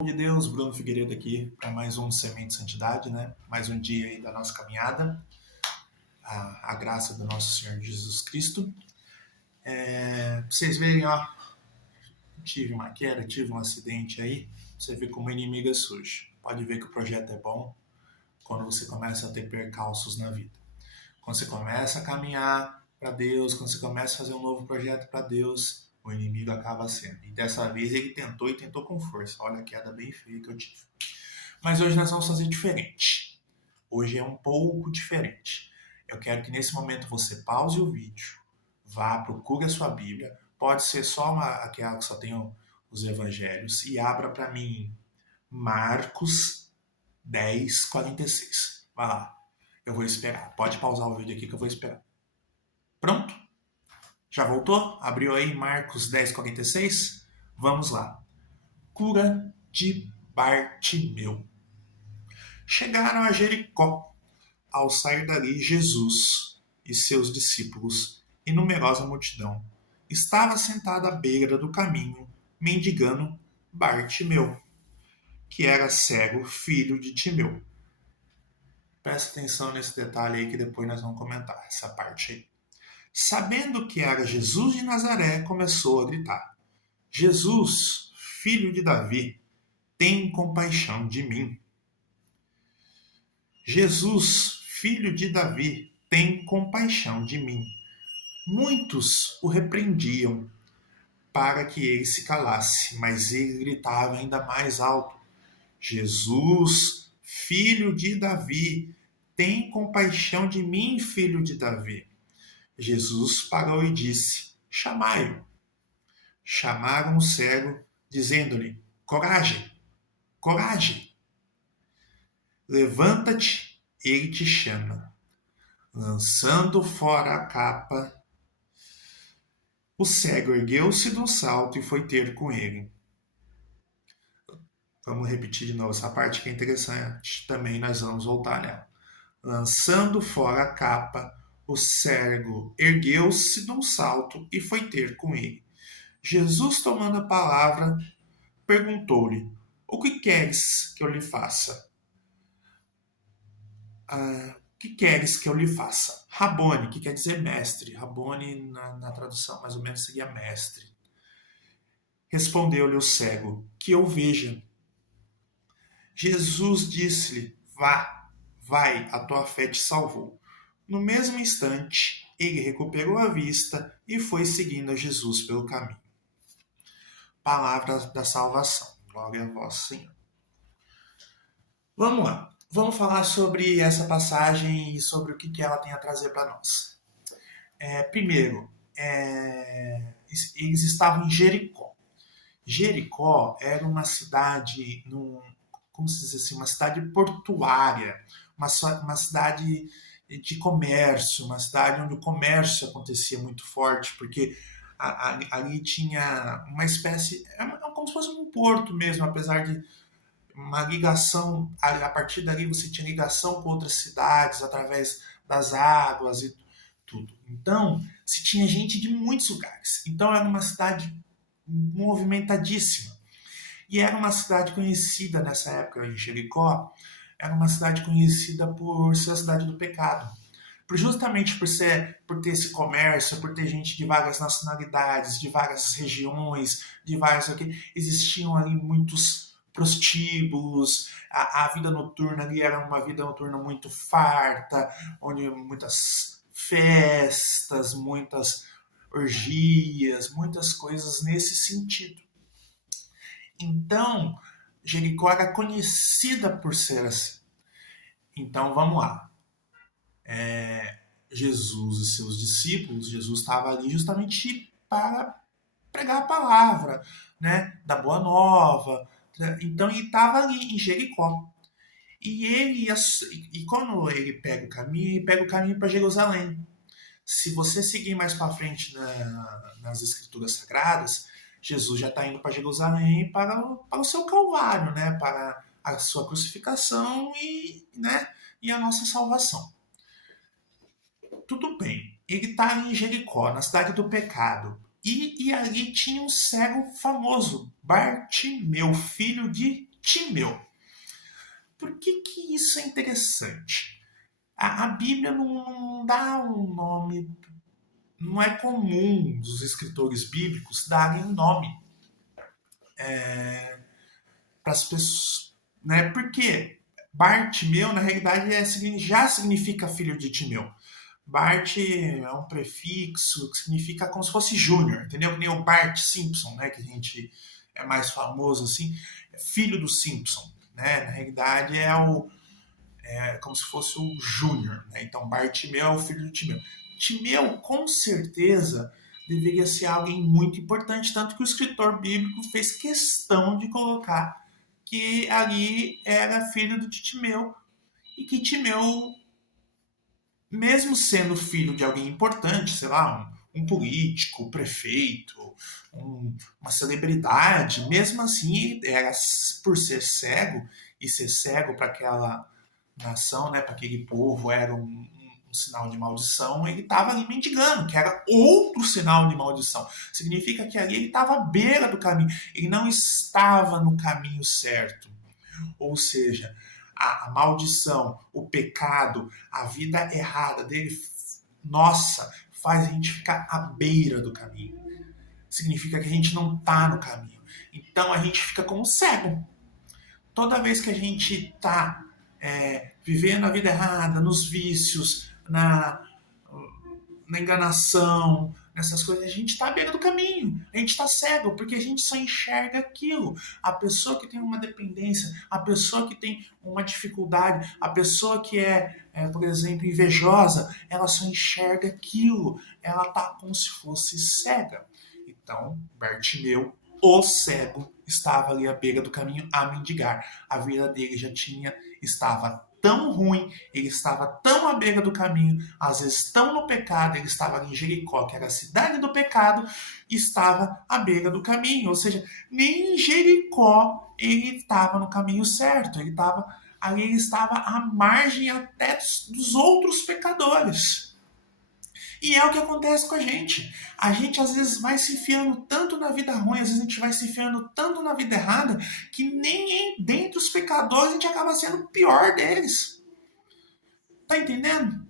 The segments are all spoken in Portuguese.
De Deus, Bruno Figueiredo aqui para mais um Semente de Santidade, né? Mais um dia aí da nossa caminhada, a graça do nosso Senhor Jesus Cristo. Pra vocês verem, ó, tive uma queda, tive um acidente aí, você vê como o inimigo é sujo. Pode ver que o projeto é bom quando você começa a ter percalços na vida. Quando você começa a caminhar para Deus, quando você começa a fazer um novo projeto para Deus, o inimigo acaba sendo. E dessa vez ele tentou e tentou com força. Olha a queda bem feia que eu tive. Mas hoje nós vamos fazer diferente. Hoje é um pouco diferente. Eu quero que nesse momento você pause o vídeo, vá, procure a sua Bíblia. Pode ser só aquela que só tem os evangelhos e abra para mim Marcos 10:46. Vai lá. Eu vou esperar. Pode pausar o vídeo aqui que eu vou esperar. Pronto? Já voltou? Abriu aí Marcos 10:46? Vamos lá. Cura de Bartimeu. Chegaram a Jericó. Ao sair dali, Jesus e seus discípulos e numerosa multidão estava sentado à beira do caminho, mendigando Bartimeu, que era cego, filho de Timeu. Presta atenção nesse detalhe aí que depois nós vamos comentar, essa parte aí. Sabendo que era Jesus de Nazaré, começou a gritar: Jesus, filho de Davi, tem compaixão de mim. Jesus, filho de Davi, tem compaixão de mim. Muitos o repreendiam para que ele se calasse, mas ele gritava ainda mais alto: Jesus, filho de Davi, tem compaixão de mim, filho de Davi. Jesus parou e disse: Chamai-o. Chamaram o cego, dizendo-lhe: Coragem, coragem, levanta-te, ele te chama. Lançando fora a capa, o cego ergueu-se do salto e foi ter com ele. Vamos repetir de novo essa parte que é interessante. Também nós vamos voltar nela. Lançando fora a capa, o cego ergueu-se de um salto e foi ter com ele. Jesus, tomando a palavra, perguntou-lhe: O que queres que eu lhe faça? O que queres que eu lhe faça? Rabone, que quer dizer mestre. Rabone, na tradução, mais ou menos, seria mestre. Respondeu-lhe o cego: Que eu veja. Jesus disse-lhe: Vá, vai, a tua fé te salvou. No mesmo instante, ele recuperou a vista e foi seguindo a Jesus pelo caminho. Palavra da salvação. Glória a vós, Senhor. Vamos lá. Vamos falar sobre essa passagem e sobre o que ela tem a trazer para nós. Primeiro, eles estavam em Jericó. Jericó era uma cidade, como se diz assim, uma cidade portuária, uma cidade de comércio, uma cidade onde o comércio acontecia muito forte, porque ali tinha uma espécie, como se fosse um porto mesmo, apesar de uma ligação, a partir dali você tinha ligação com outras cidades, através das águas e tudo. Então, se tinha gente de muitos lugares. Então, era uma cidade movimentadíssima. E era uma cidade conhecida nessa época em Jericó, era uma cidade conhecida por ser a cidade do pecado. Justamente por ter esse comércio, por ter gente de várias nacionalidades, de várias regiões, de várias existiam ali muitos prostíbulos, a vida noturna ali era uma vida noturna muito farta, onde muitas festas, muitas orgias, muitas coisas nesse sentido. Então, Jericó era conhecida por ser assim. Então, vamos lá. Jesus e seus discípulos, Jesus estava ali justamente para pregar a palavra, né, da boa nova. Então, ele estava ali em Jericó. E quando ele pega o caminho para Jerusalém. Se você seguir mais para frente nas escrituras sagradas, Jesus já está indo para Jerusalém para o seu calvário, né? Para a sua crucificação e a nossa salvação. Tudo bem, ele está em Jericó, na cidade do pecado. E ali tinha um cego famoso, Bartimeu, filho de Timeu. Por que isso é interessante? A Bíblia não dá um nome, não é comum os escritores bíblicos darem um nome para as pessoas, né? Porque Bartimeu, na realidade, já significa filho de Timeu. Bart é um prefixo que significa como se fosse Júnior, entendeu? Que nem o Bart Simpson, né? Que a gente é mais famoso assim, é filho do Simpson, né? Na realidade é como se fosse o Júnior, né? Então Bartimeu é o filho de Timeu. Timeu, com certeza, deveria ser alguém muito importante, tanto que o escritor bíblico fez questão de colocar que ali era filho de Timeu e que Timeu, mesmo sendo filho de alguém importante, sei lá, um político, um prefeito, uma celebridade, mesmo assim, era por ser cego, e ser cego para aquela nação, né, para aquele povo, era um sinal de maldição, ele estava ali mendigando, que era outro sinal de maldição. Significa que ali ele estava à beira do caminho, ele não estava no caminho certo. Ou seja, a maldição, o pecado, a vida errada dele, nossa, faz a gente ficar à beira do caminho. Significa que a gente não está no caminho. Então a gente fica como cego. Toda vez que a gente está vivendo a vida errada, nos vícios, na enganação, nessas coisas, a gente está à beira do caminho, a gente está cego, porque a gente só enxerga aquilo. A pessoa que tem uma dependência, a pessoa que tem uma dificuldade, a pessoa que por exemplo, invejosa, ela só enxerga aquilo, ela está como se fosse cega. Então, Bartimeu, o cego, estava ali à beira do caminho a mendigar. A vida dele estava tão ruim, ele estava tão à beira do caminho, às vezes tão no pecado, ele estava ali em Jericó, que era a cidade do pecado, e estava à beira do caminho. Ou seja, nem em Jericó ele estava no caminho certo, ele estava à margem até dos outros pecadores. E é o que acontece com a gente. A gente às vezes vai se enfiando tanto na vida ruim, às vezes a gente vai se enfiando tanto na vida errada, que nem dentre os pecadores a gente acaba sendo o pior deles. Tá entendendo?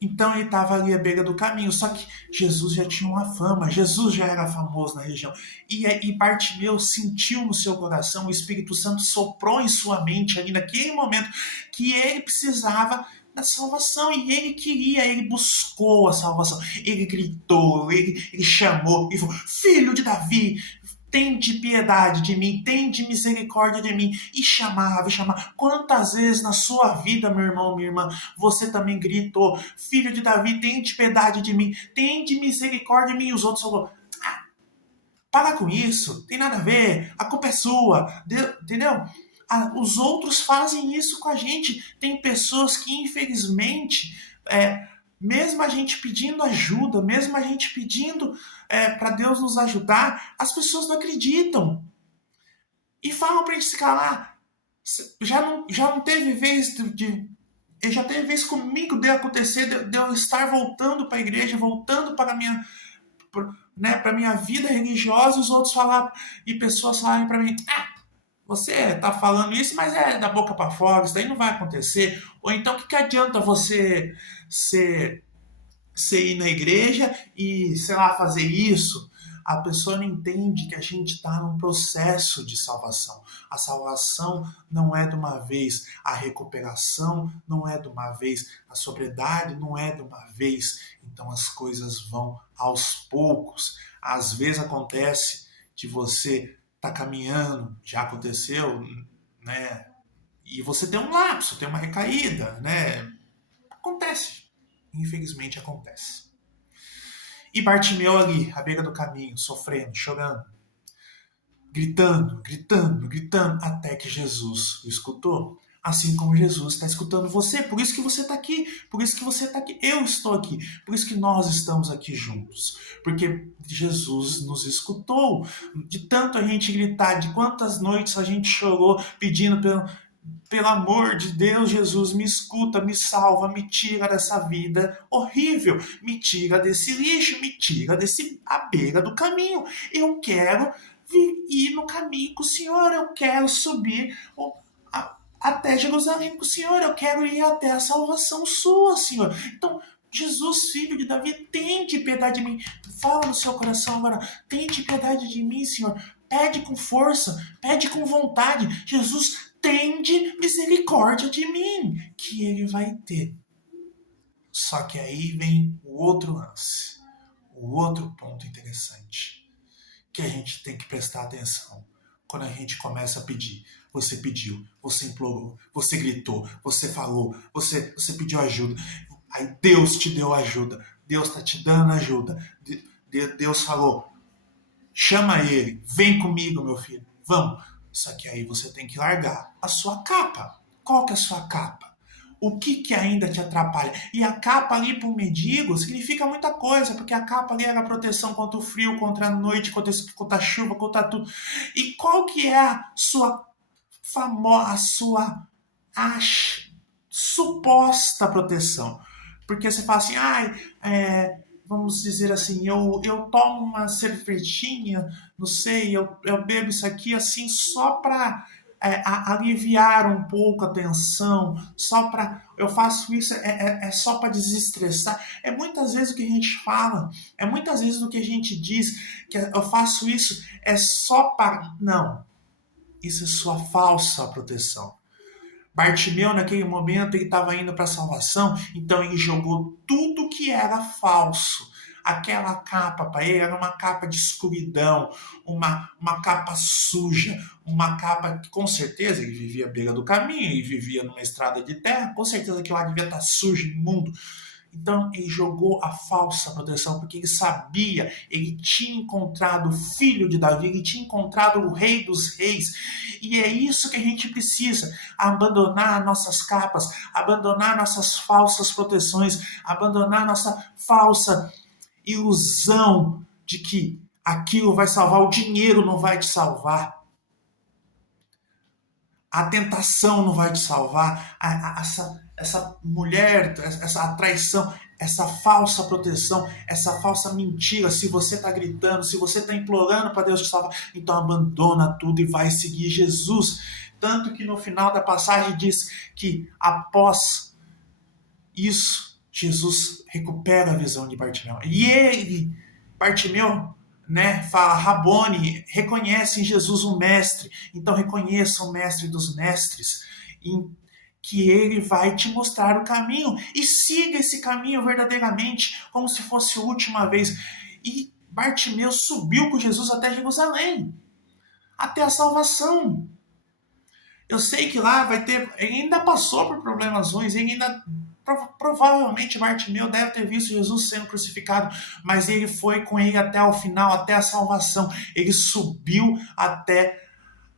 Então ele estava ali à beira do caminho, só que Jesus já tinha uma fama, Jesus já era famoso na região. E Bartimeu sentiu no seu coração, o Espírito Santo soprou em sua mente ali naquele momento que ele precisava da salvação, e ele queria, ele buscou a salvação, ele gritou, ele chamou, ele falou: filho de Davi, tende piedade de mim, tende misericórdia de mim, e chamava. Quantas vezes na sua vida, meu irmão, minha irmã, você também gritou: filho de Davi, tende piedade de mim, tende misericórdia de mim, e os outros falaram: para com isso, tem nada a ver, a culpa é sua, entendeu? Os outros fazem isso com a gente. Tem pessoas que, infelizmente, mesmo a gente pedindo ajuda, mesmo a gente pedindo para Deus nos ajudar, as pessoas não acreditam. E falam para a gente se calar. Já não teve vez já teve vez comigo de acontecer, de eu estar voltando para a igreja, voltando para a minha, para minha vida religiosa, os outros falar, e pessoas falarem para mim: você tá falando isso, mas é da boca para fora, isso daí não vai acontecer. Ou então, o que adianta você ir na igreja e, sei lá, fazer isso? A pessoa não entende que a gente está num processo de salvação. A salvação não é de uma vez, a recuperação não é de uma vez, a sobriedade não é de uma vez. Então as coisas vão aos poucos. Às vezes acontece de você tá caminhando, já aconteceu, né? E você tem um lapso, tem uma recaída, né? Acontece. Infelizmente acontece. E Bartimeu ali, à beira do caminho, sofrendo, chorando, gritando, até que Jesus o escutou. Assim como Jesus está escutando você. Por isso que você está aqui. Por isso que você está aqui. Eu estou aqui. Por isso que nós estamos aqui juntos. Porque Jesus nos escutou. De tanto a gente gritar, de quantas noites a gente chorou pedindo pelo amor de Deus, Jesus, me escuta, me salva, me tira dessa vida horrível, me tira desse lixo, me tira à beira do caminho. Eu quero ir no caminho com o Senhor, eu quero subir até Jerusalém com o Senhor, eu quero ir até a salvação sua, Senhor. Então, Jesus, filho de Davi, tende piedade de mim. Fala no seu coração agora, tende piedade de mim, Senhor. Pede com força, pede com vontade. Jesus, tende misericórdia de mim, que ele vai ter. Só que aí vem o outro lance, o outro ponto interessante, que a gente tem que prestar atenção. Quando a gente começa a pedir, você pediu, você implorou, você gritou, você falou, você pediu ajuda. Aí Deus te deu ajuda, Deus está te dando ajuda. Deus falou, chama ele, vem comigo, meu filho, vamos. Só que aí você tem que largar a sua capa. Qual que é a sua capa? O que ainda te atrapalha? E a capa ali para o mendigo significa muita coisa, porque a capa ali era proteção contra o frio, contra a noite, contra a chuva, contra tudo. E qual que é a sua suposta proteção? Porque você fala assim, vamos dizer assim, eu tomo uma cervejinha, não sei, eu bebo isso aqui assim só para aliviar um pouco a tensão, eu faço isso só para desestressar. É muitas vezes o que a gente fala, é muitas vezes o que a gente diz, que eu faço isso é só para... Não, isso é sua falsa proteção. Bartimeu, naquele momento, ele estava indo para a salvação, então ele jogou tudo que era falso. Aquela capa para ele era uma capa de escuridão, uma capa suja, uma capa que com certeza ele vivia à beira do caminho, ele vivia numa estrada de terra, com certeza que lá devia estar sujo, imundo. Então ele jogou a falsa proteção, porque ele sabia, ele tinha encontrado o filho de Davi, ele tinha encontrado o rei dos reis. E é isso que a gente precisa, abandonar nossas capas, abandonar nossas falsas proteções, abandonar nossa falsa ilusão de que aquilo vai salvar, o dinheiro não vai te salvar. A tentação não vai te salvar, essa mulher, essa traição, essa falsa proteção, essa falsa mentira. Se você está gritando, se você está implorando para Deus te salvar, então abandona tudo e vai seguir Jesus. Tanto que no final da passagem diz que após isso, Jesus recupera a visão de Bartimeu. E Bartimeu, fala, Rabone, reconhece em Jesus o mestre, então reconheça o mestre dos mestres, que ele vai te mostrar o caminho, e siga esse caminho verdadeiramente, como se fosse a última vez. E Bartimeu subiu com Jesus até Jerusalém, até a salvação. Eu sei que lá ele ainda passou por problemas ruins, ele ainda... Provavelmente Bartimeu deve ter visto Jesus sendo crucificado, mas ele foi com ele até o final, até a salvação. Ele subiu até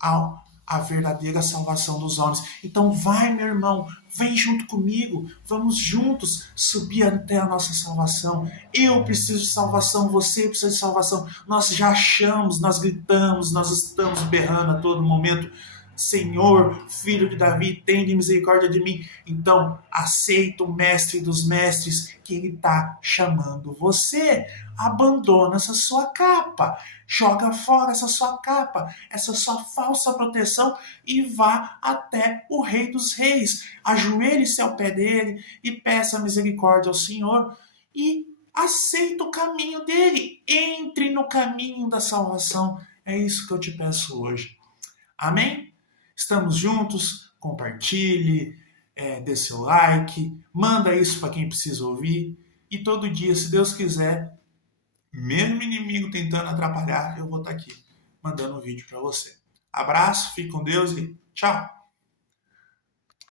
a verdadeira salvação dos homens. Então vai, meu irmão, vem junto comigo, vamos juntos subir até a nossa salvação. Eu preciso de salvação, você precisa de salvação. Nós já achamos, nós gritamos, nós estamos berrando a todo momento, Senhor, filho de Davi, tende misericórdia de mim. Então, aceita o mestre dos mestres, que ele está chamando você. Abandona essa sua capa, joga fora essa sua capa, essa sua falsa proteção e vá até o Rei dos Reis. Ajoelhe-se ao pé dele e peça misericórdia ao Senhor e aceita o caminho dele. Entre no caminho da salvação. É isso que eu te peço hoje. Amém? Estamos juntos, compartilhe, dê seu like, manda isso para quem precisa ouvir. E todo dia, se Deus quiser, mesmo o inimigo tentando atrapalhar, eu vou estar aqui mandando um vídeo para você. Abraço, fique com Deus e tchau!